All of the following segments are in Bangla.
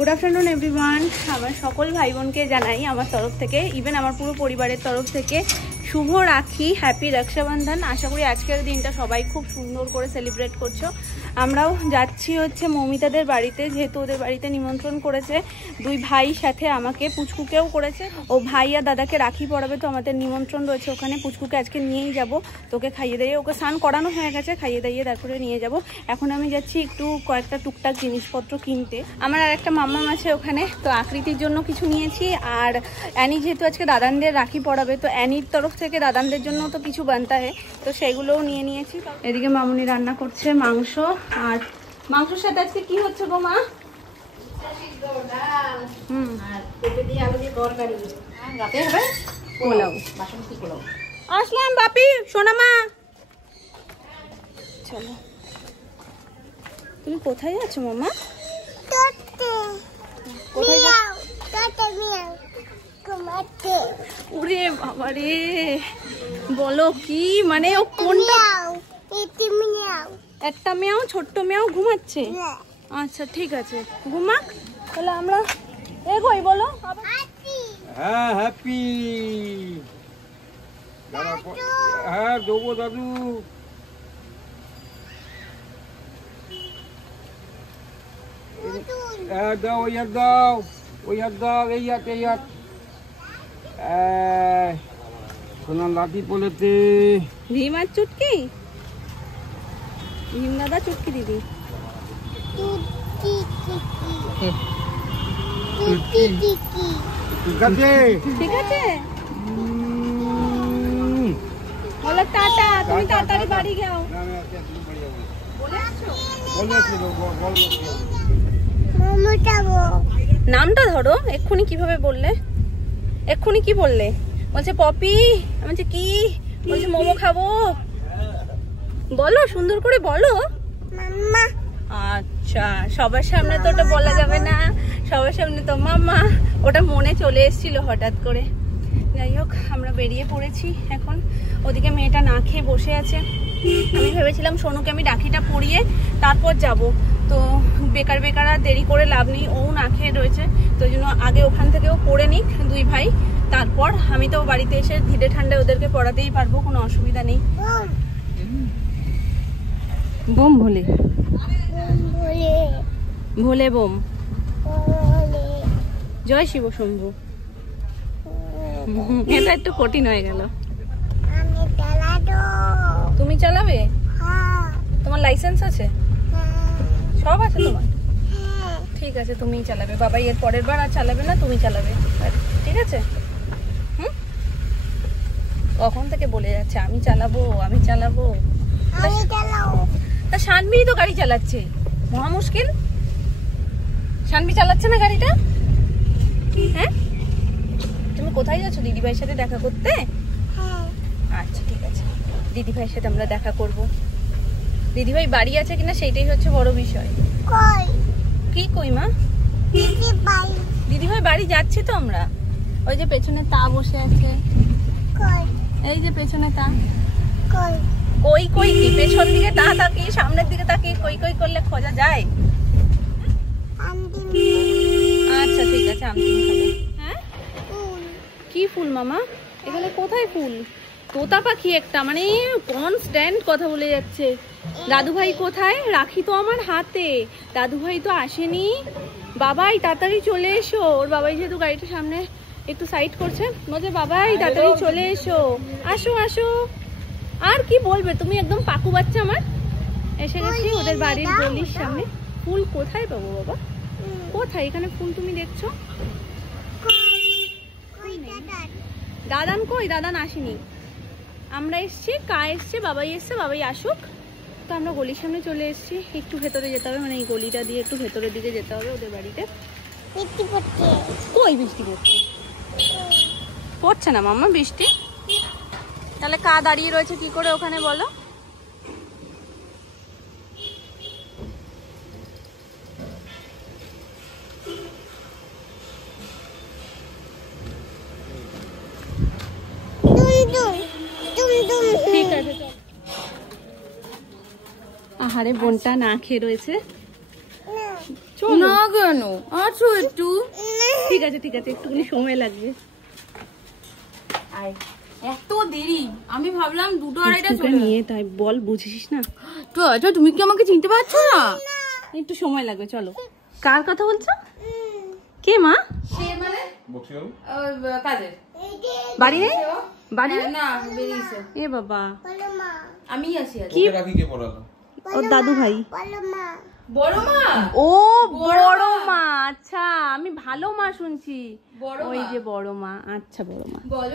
Good afternoon everyone. আমার সকল ভাই বোনকে জানাই আমার তরফ থেকে, ইভেন আমার পুরো পরিবারের তরফ থেকে শুভ রাখি, হ্যাপি রক্ষাবন্ধন। আশা করি আজকের দিনটা সবাই খুব সুন্দর করে সেলিব্রেট করছো। আমরাও যাচ্ছি হচ্ছে মৌমিতাদের বাড়িতে, যেহেতু ওদের বাড়িতে নিমন্ত্রণ করেছে দুই ভাই, সাথে আমাকে, পুচকুকেও করেছে। ও ভাই আর দাদাকে রাখি পরাবে, তো আমাদের নিমন্ত্রণ রয়েছে ওখানে। পুচকুকে আজকে নিয়েই যাব, তোকে খাইয়ে দিয়ে, ওকে স্নান করানো হয়ে গেছে, খাইয়ে দিয়ে তারপরে নিয়ে যাব। এখন আমি যাচ্ছি একটু কয়েকটা টুকটাক জিনিসপত্র কিনতে। আমার আর একটা মাম্মাম আছে ওখানে, তো আকৃতির জন্য কিছু নিয়েছি। আর অ্যানি যেহেতু আজকে দাদানদের রাখি পরাবে, তো অ্যানির তরফ থেকে দাদানদের জন্য তো কিছু বানতে হয়, তো সেগুলোও নিয়ে নিয়েছি। এদিকে মামুনি রান্না করছে মাংস, আর মাংসের সাথে আজকে কি হচ্ছে গো মা? আসলাম বাপি, সোনা মা। চলো, তুমি কোথায় যাচ্ছ মামা? ওরে বাবা রে, বলো কি মানে? ও কোনটা? একটা মেয়াও, ছোট্ট মেয়াও ঘুমাচ্ছে। আচ্ছা ঠিক আছে, ঘুমাক। তাহলে আমরা এগোই, বলো। হ্যাঁ হ্যাপি, হ্যাঁ দেবো দাদু। দাও ওই হাত দাও, ওই হাত দাও, এই হাত, এই হাত। সোনার লাঠি পড়েছে। ভীম আর চুটকি, ভীম দাদা চুটকি দিদি। ঠিক আছে, ঠিক আছে, বলো টাটা। তুমি তাড়াতাড়ি বাড়ি যাও। নামটা ধরো। এক্ষুনি কিভাবে বললে? এক্ষুনি কি বললে? বলছে পপি। বলছে কি? বলছে মোমো খাবো। বলো, সুন্দর করে বলো। আচ্ছা, সবার সামনে তো ওটা বলা যাবে না, সবার সামনে তো মাম্মা। ওটা মনে চলে এসেছিল হঠাৎ করে। যাই হোক, আমরা বেরিয়ে পড়েছি এখন। ওদিকে মেয়েটা না খেয়ে বসে আছে। আমি ভেবেছিলাম সোনুকে আমি রাখিটা পরিয়ে তারপর যাব, তো বেকার বেকার আর দেরি করে লাভ নেই, ও না খেয়ে রয়েছে। তো ওই জন্য আগে ওখান থেকেও পড়ে নিক দুই ভাই, তারপর আমি তো বাড়িতে এসে ধীরে ঠান্ডায় ওদেরকে পড়াতেই পারবো, কোনো অসুবিধা নেই। বোম ভোলে, ভোলে বোম, জয় শিব শম্ভু। এটা একটু কঠিন হয়ে গেল। তুমি চালাবে? তোমার লাইসেন্স আছে? সব আছে তোমার? ঠিক আছে, তুমিই চালাবে। বাবাই এর পরের বার আর চালাবে না, তুমি চালাবে, ঠিক আছে? কখন থেকে বলে যাচ্ছে আমি চালাবো, আমি চালাবো। তা শানবি তো গাড়ি চালাচ্ছে, মহা মুশকিল। শানবি চালাচ্ছে না গাড়িটা। হ্যাঁ, তুমি কোথায় যাচ্ছ? দিদিভাইয়ের সাথে দেখা করতে? আচ্ছা ঠিক আছে, দিদিভাইয়ের সাথে আমরা দেখা করব। দিদিভাই বাড়ি আছে কিনা সেইটাই হচ্ছে বড় বিষয়। কি কই মা? দিদিভাই বাড়ি যাচ্ছি তো আমরা। ওই যে পেছনে তা বসে আছে, এই যে পেছনে তা। কই কই কি? পেছন দিকে তা তাকি, সামনের দিকে তাকি কই কই করলে খোঁজা যায়? আচ্ছা ঠিক আছে, আমি খাবো। হ্যাঁ, কি ফুল মামা? এখানে কোথায় ফুল? তোতা পাখি একটা, মানে কনস্ট্যান্ট কথা বলে যাচ্ছে। দাদু ভাই কোথায়? রাখি তো আমার হাতে, দাদু ভাই তো আসেনি। বাবাই তাড়াতাড়ি চলে এসো। ওর বাবাই যেহেতু গাড়িটা সামনে একটু সাইড করছে, বলছে বাবাই তাড়াতাড়ি চলে এসো, আসো আসো। আর কি বলবে তুমি, একদম পাকু বাচ্চা আমার। এসে গেছি ওদের বাড়ির গলির সামনে। ফুল কোথায় পাবো বাবা? কোথায় এখানে ফুল তুমি দেখছো? দাদান কই? দাদান আসেনি। আমরা এসছি, কা এসছে, বাবাই এসছে, বাবাই আসুক। তো আমরা গলির সামনে চলে এসছি। একটু ভেতরে যেতে হবে, মানে এই গলিটা দিয়ে একটু ভেতরের দিকে যেতে হবে ওদের বাড়িতে। কই বৃষ্টি পড়ছে? পড়ছে না মাম্মা বৃষ্টি। তাহলে কা দাঁড়িয়ে রয়েছে কি করে ওখানে বলো? ঠিক আছে, আহারে বোনটা না খেয়ে রয়েছে। না কেন আছো একটু? ঠিক আছে একটুখানি সময় লাগবে। এত দেরি, আমি ভাবলাম 2-2:30 চলে নিয়ে, তাই বল বুঝিস না তো। আচ্ছা তুমি কি আমাকে চিনতে পারছো না? একটু সময় লাগবে, চলো। কার কথা বলছো? কে মা? সে মানে কাজের বাড়ি নেই, বাড়ি না বেরিয়েছে। এ বাবা আমি আছি। কি রাখি কে পড়ালো? ওর দাদু ভাই। বড় মা? ও বড় মা, আচ্ছা আমি ভালো মা শুনছি। ওই যে বড় মা, আচ্ছা বড় মা। বড়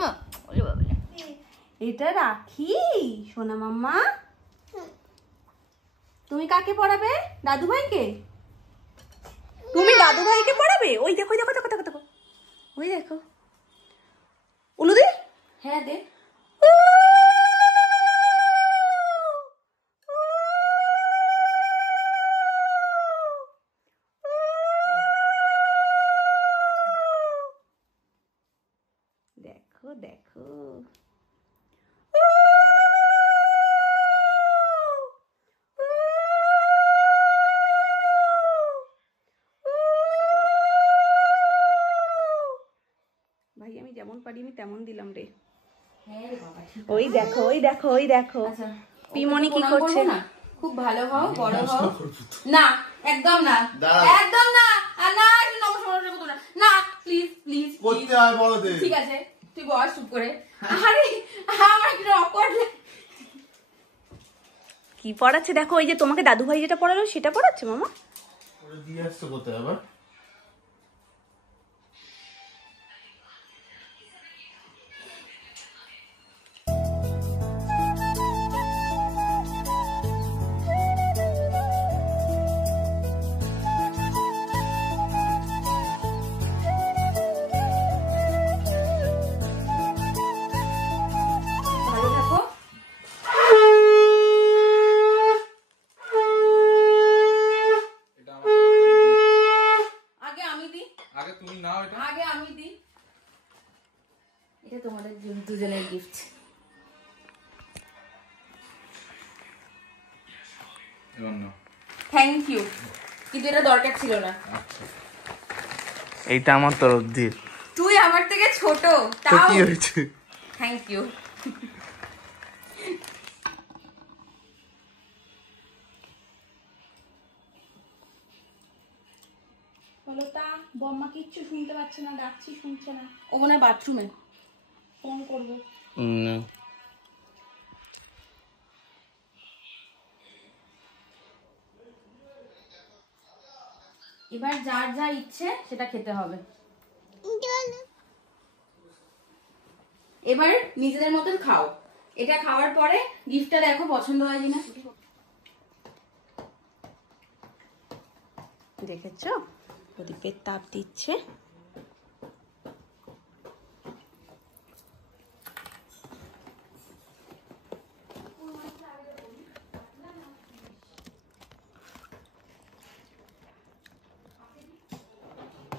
মা এটা রাখি সোনা মাম্মা। তুমি কাকে পড়াবে? দাদু ভাইকে? তুমি দাদু ভাইকে পড়াবে? ওই দেখো ওই দেখো উলু দে। হ্যাঁ দে। দেখো ভাই, আমি যেমন পারি আমি তেমন দিলাম রে। ওই দেখো পিমনি কি করছে? খুব ভালো হও, বড় হও। না একদম না, একদম না, না নমস্কার না, প্লিজ করতে হয় বড়দের। ঠিক আছে তুই বস চুপ করে। আরে আমার একটু অকওয়ার্ড কি পড়াচ্ছে দেখো। ওই যে তোমাকে দাদু ভাই যেটা পড়ালো সেটা পড়াচ্ছে মামা। ওটা দিয়ে আসছে কোথায় আবার? এটা তোমাদের দুজনের গিফট। থ্যাংক ইউ, কিন্তু এটা দরকার ছিল না। এইটা আমার তরফ দিয়ে। তুই আমার থেকে ছোট, তাও কি হয়েছে? Thank you. বলতা বম্মা কিচ্ছু শুনতে পাচ্ছে না, ডাকছি শুনছে না। ও মনে হয় বাথরুমে, ফোন করবে। এবার যার যা ইচ্ছে সেটা খেতে হবে। এবার নিজেদের মতন খাও। এটা খাওয়ার পরে গিফটটা দেখো পছন্দ হয় কিনা। দেখেছো প্রদীপের তাপ দিচ্ছে।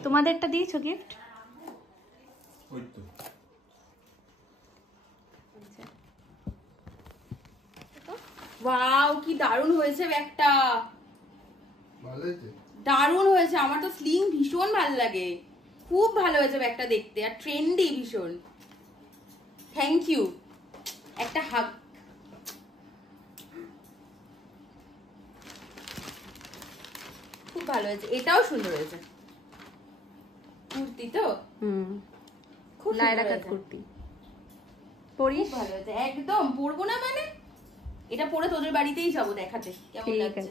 তোমাদেরটা দিয়েছো গিফট? ওই তো। ওয়াও কি দারুণ হয়েছে ব্যাগটা। ভালো হয়েছে, দারুণ হয়েছে। আমার তো স্লিং ভীষণ ভালো লাগে, খুব ভালো হয়েছে ব্যাগটা দেখতে, আর ট্রেন্ডি ভীষণ। থ্যাংক ইউ, একটা হাগ। খুব ভালো হয়েছে, এটাও সুন্দর হয়েছে। কুর্তি তো খুব লায়রা কাট কুর্তি পরিস, ভালো হয়েছে একদম। পরবো না মানে, এটা পরে তোদের বাড়িতেই যাবো দেখাতে কেমন লাগছে।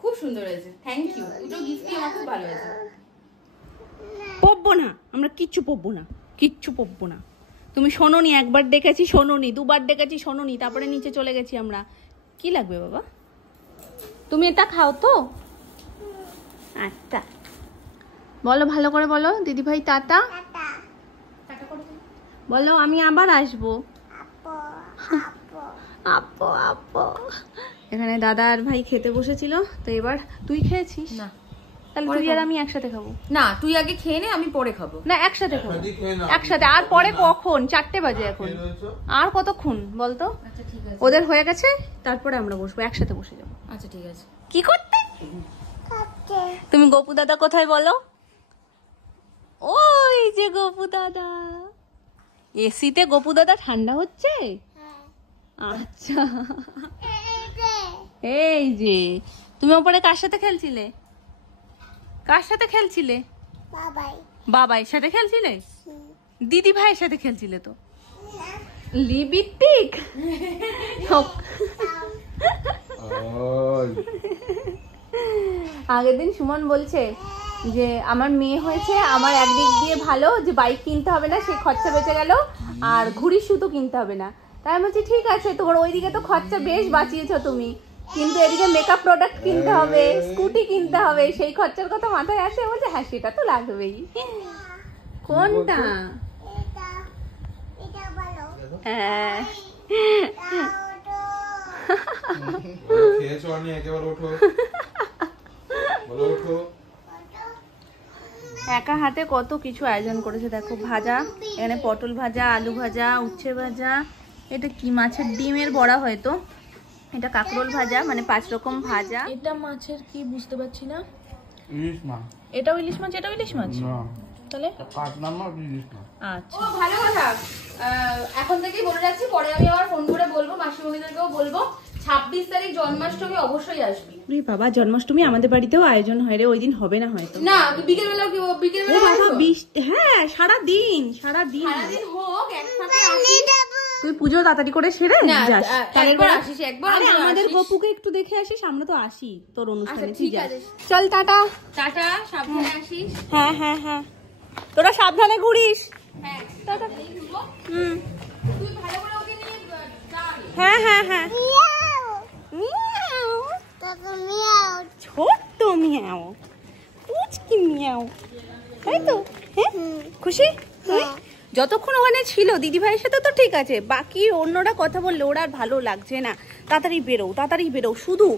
খুব সুন্দর হয়েছে, থ্যাংক ইউ। দুটো গিফটই আমার খুব ভালো হয়েছে। পরবো না আমরা, কিচ্ছু পরবো না, কিচ্ছু পরবো না। তুমি শোনোনি, একবার ডেকেছি শোনোনি, দুবার ডেকেছি শোনোনি, তারপরে নিচে চলে গেছি আমরা। কি লাগবে বাবা? তুমি এটা খাও তো। আচ্ছা বলো ভালো করে বলো, দিদি ভাই টাটা। বলো আমি আবার আসবো। আপো আপো। এখানে দাদা আর ভাই খেতে বসেছিল, তো এবার তুই খেয়েছিস না? তাহলে তুই আর আমি একসাথে খাবো না। তুই আগে খেয়ে নে, আমি পরে খাবো। না একসাথে খাবো, একসাথে। আর পরে কখন? 4টে বাজে এখন, আর কতক্ষণ বলতো? ওদের হয়ে গেছে, তারপরে আমরা বসবো, একসাথে বসে যাবো। আচ্ছা ঠিক আছে। কি করতে তুমি গপু দাদা কোথায় বলো? ওই যে গপু দাদা। এসিতে গপু দাদা ঠান্ডা হচ্ছে? আচ্ছা, এই যে তুমি ওপরে কার সাথে খেলছিলে? কার সাথে খেলছিলে? বাবাইয়ের সাথে খেলছিলে? দিদি ভাইয়ের সাথে খেলছিলে তো? লিবিটিক। আগের দিন সুমন বলছে যে আমার মেয়ে হয়েছে, আমার একদিক দিয়ে ভালো যে বাইক কিনতে হবে না, সেই খরচা বেঁচে গেল, আর ঘুড়ির সুতো কিনতে হবে না। তাই আমি বলছি ঠিক আছে, তোমার ওইদিকে তো খরচা বেশ বাঁচিয়েছো তুমি, কিন্তু এদিকে মেকআপ প্রোডাক্ট কিনতে হবে, স্কুটি কিনতে হবে, সেই খরচার কথা মাথায় আসে। বলছে হ্যাঁ সেটা তো লাগবেই। কোনটা? হ্যাঁ একা হাতে কত কিছু আয়োজন করেছে দেখো। ভাজা, এখানে পটল ভাজা, আলু ভাজা, উচ্ছে ভাজা, এটা কি মাছের ডিমের বড়া হয়তো, এটা কাঁকরোল ভাজা, মানে 5 রকম ভাজা। এটা মাছের কি বুঝতে পারছি না। ইলিশ মাছ। এটাও ইলিশ মাছ? এটাও ইলিশ মাছ? না, তাহলে কাতলা মাছ, ইলিশ মাছ। আচ্ছা ভালো কথা। এখন থেকেই বলে যাচ্ছি, পরে আমি আবার ফোন করে বলবো, মাসিমণিদেরকেও বলবো, 26 তারিখ জন্মাষ্টমী অবশ্যই আসবি। রে বাবা, জন্মাষ্টমী আমাদের বাড়িতেও আয়োজন হয় রে, ওই দিন হবে না হয়তো? না, বিকেলবেলা হ্যাঁ, সারা দিন হোক, একসাথে আসি। তুই পুজো তাড়াতাড়ি করে সেরে যাস। একবার আসিস, একবার আমাদের গপুকে একটু দেখে আসিস, আমরা তো আসি তোর অনুষ্ঠানে। ঠিক আছে চল, টাটা। টাটা, সাবধানে আসিস। হ্যাঁ হ্যাঁ হ্যাঁ, তোরা সাবধানে ঘুরিস। হ্যাঁ টাটা। তুই ভালো করে ওকে নিয়ে যা। হ্যাঁ হ্যাঁ হ্যাঁ, মিয়াও টাটা, মিয়াও ছোট্ট মিয়াও, পুচকি মিয়াও, তাই তো? হ্যাঁ খুশি? যতক্ষণ ওখানে ছিল দিদি ভাইয়ের সাথে তো ঠিক আছে, বাকি অন্যরা কথা বললে ওরা আর ভালো লাগছে না। তাড়াতাড়ি বেরো, শুধু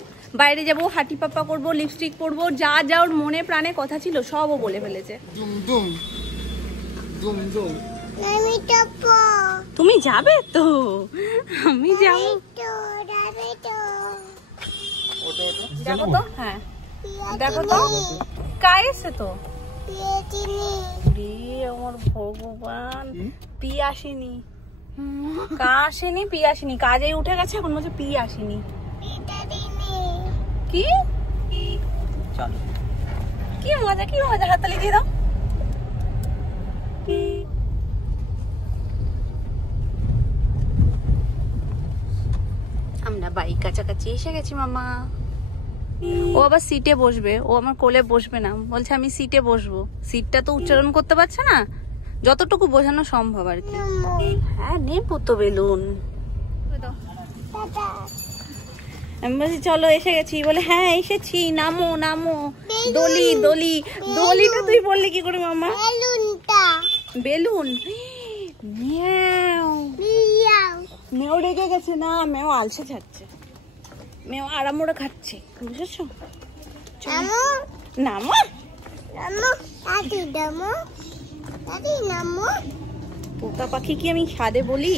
বাইরে যাবো, হাঁটি পাপা করবো, লিপস্টিক পরবো, যা যা ওর মনে প্রাণে কথা ছিল সবও বলে ফেলেছে। তুমি যাবে তো? আমি যাবো তো। হ্যাঁ দেখো তো কায় এসে তো, আমার ভগবান, পি আসেনি, কাজে উঠে গেছে, এখন বলছে পি আসেনি। কি চলো, কি মজা, হাততালি দিয়ে দাও। আমরা বাইক কাছাকাছি এসে গেছি মামা। ও আবার সিটে বসবে, ও আমার কোলে বসবে না, বলছে আমি সিটে বসবো। সিটটা তো উচ্চারণ করতে পারছে না, যতটুকু বোঝানো সম্ভব আর কি। হ্যাঁ নেবো তো বেলুন। আমি বলছি চলো এসে গেছি, বলে হ্যাঁ এসেছি, নামো। দলিটা তুই বললি কি করে মামা? বেলুন। মেও রেগে গেছে না, মেও আলসে যাচ্ছে, মেও আরামোড়া খাচ্ছে, বুঝেছো? নামো। পোকা পাখি কি আমি ছাদে বলি?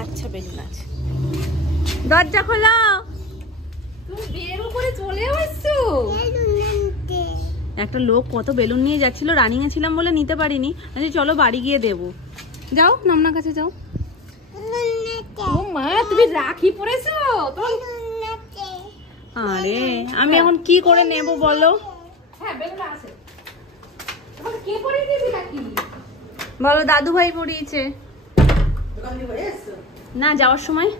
আচ্ছা বেলুন আছে, দরজা খোলো। তুমি বের উপরে চলে আসছো। একটা লোক কত বেলুন নিয়ে যাচ্ছিল, রানিং এ ছিলাম বলে নিতে পারিনি। আচ্ছা চলো বাড়ি গিয়ে দেবো। যাও নামনার কাছে যাও। ও মা, তুমি রাখি পরেছো? আরে আমি এখন কি করে নেব বলো? বলো, দাদু ভাই পরিয়েছে না যাওয়ার সময়।